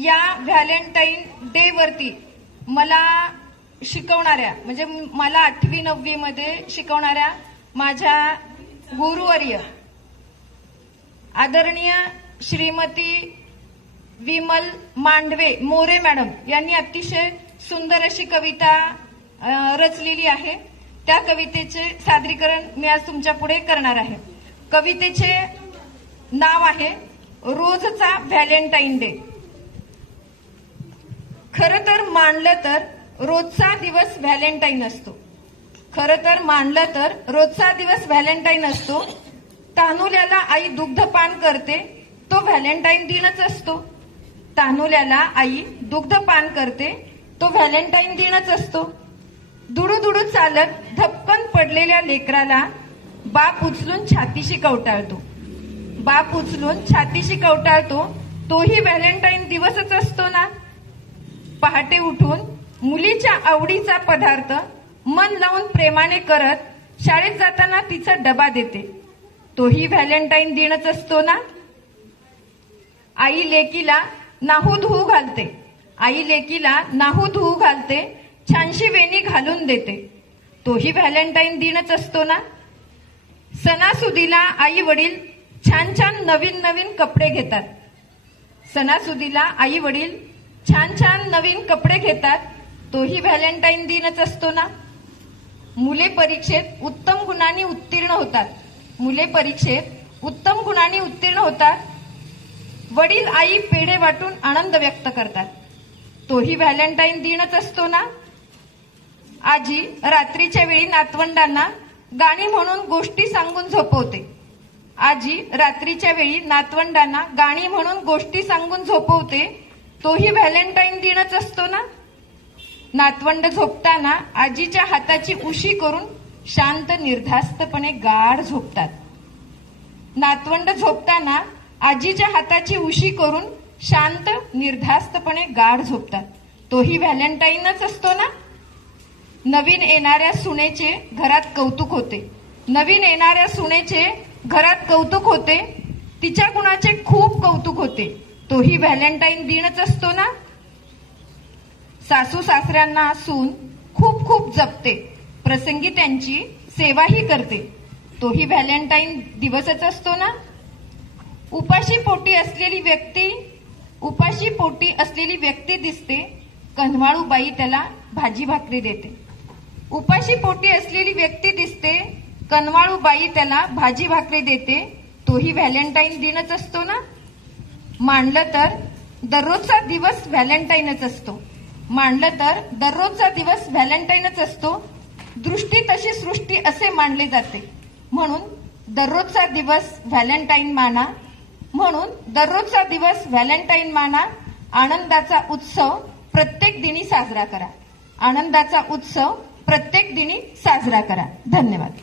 या Valentine day वरती मला शिकवणाऱ्या म्हणजे मला 8वी 9वी मध्ये शिकवणाऱ्या माझ्या गुरुवर्य आदरणीय श्रीमती विमल मांडवे मोरे मॅडम यांनी अतिशय सुंदर अशी कविता रचलेली आहे। त्या कवितेचे सादरीकरण मी आज तुमच्या पुढे करणार आहे। कवितेचे नाव आहे रोजचा व्हॅलेंटाईन डे। खरं तर मानलं तर रोजचा दिवस व्हॅलेंटाईन असतो। खरं तर मानलं तर रोजचा दिवस व्हॅलेंटाईन असतो। तानुल्याला आई दुग्धपान करते तो व्हॅलेंटाईन दिनच असतो। तानुल्याला आई दुग्धपान करते तो व्हॅलेंटाईन दिनच असतो। दुडू दुडू चालत धपकन पडलेल्या लेकराला बाप उचलून छातीशी कवटाळतो। बाप उचलून छातीशी कवटाळतो तोही व्हॅलेंटाईन दिवसच असतो ना। पहाटे उठून मुलीच्या आवडीचा पदार्थ मन लावून प्रेमाने करत शाळेत जाताना तिचा डबा देते तोही व्हॅलेंटाईन दिनच असतो ना। आई लेकीला नाहू धुवू घालते। आई लेकीला नाहू धुवू घालते छानशी वेणी घालून देते तोही व्हॅलेंटाईन दिनच असतो ना। सणासुदीला आई वडील छान छान नवीन नवीन कपडे घेतात। सणासुदीला आई वडील छान छान नवीन कपडे घेतात तोही व्हॅलेंटाईन दिनच असतो ना। मुले परीक्षेत उत्तम गुणांनी उत्तीर्ण होतात। मुले परीक्षेत उत्तम गुणांनी उत्तीर्ण होतात। वडील आई पेढे वाटून आनंद व्यक्त करतात तोही व्हॅलेंटाईन दिनच असतो ना। आजी रात्रीच्या वेळी नातवंडांना गाणी म्हणून गोष्टी सांगून झोपवते। आजी रात्रीच्या वेळी नातवंडांना गाणी म्हणून गोष्टी सांगून झोपवते तोही व्हॅलेंटाईन दिनच असतो ना। नातवंड झोपताना आजीच्या हाताची उशी करून शांत निर्धास्तपणे गाढ झोपतात। नातवंड झोपताना आजीच्या हाताची उशी करून शांत निर्धास्तपणे गाढ झोपतात तोही व्हॅलेंटाईनच असतो ना। नवीन येणाऱ्या सुनेचे घरात कौतुक होते। नवीन येणाऱ्या सुनेचे घरात कौतुक होते तिच्या गुणाचे खूप कौतुक होते तोही व्हॅलेंटाईन दिनच असतो ना। सासू सासऱ्यांना सून खूप खूप जपते प्रसंगी त्यांची सेवाही करते तोही व्हॅलेंटाईन दिवसच असतो ना। उपाशी पोटी असलेली व्यक्ती दिसते कन्हाळू बाई त्याला भाजी भाकरी देते। उपाशी पोटी असलेली व्यक्ती दिसते कन्हाळू बाई त्याला भाजी भाकरी देते तोही व्हॅलेंटाईन दिनच असतो ना। मानलं तर दररोजचा दिवस व्हॅलेंटाईनच असतो। मानलं तर दररोजचा दिवस व्हॅलेंटाईनच असतो। दृष्टी तशी सृष्टी असे मानले जाते म्हणून दररोजचा दिवस व्हॅलेंटाईन माना। म्हणून दररोजचा दिवस व्हॅलेंटाईन माना। आनंदाचा उत्सव प्रत्येक दिनी साजरा करा। आनंदाचा उत्सव प्रत्येक दिनी साजरा करा। धन्यवाद।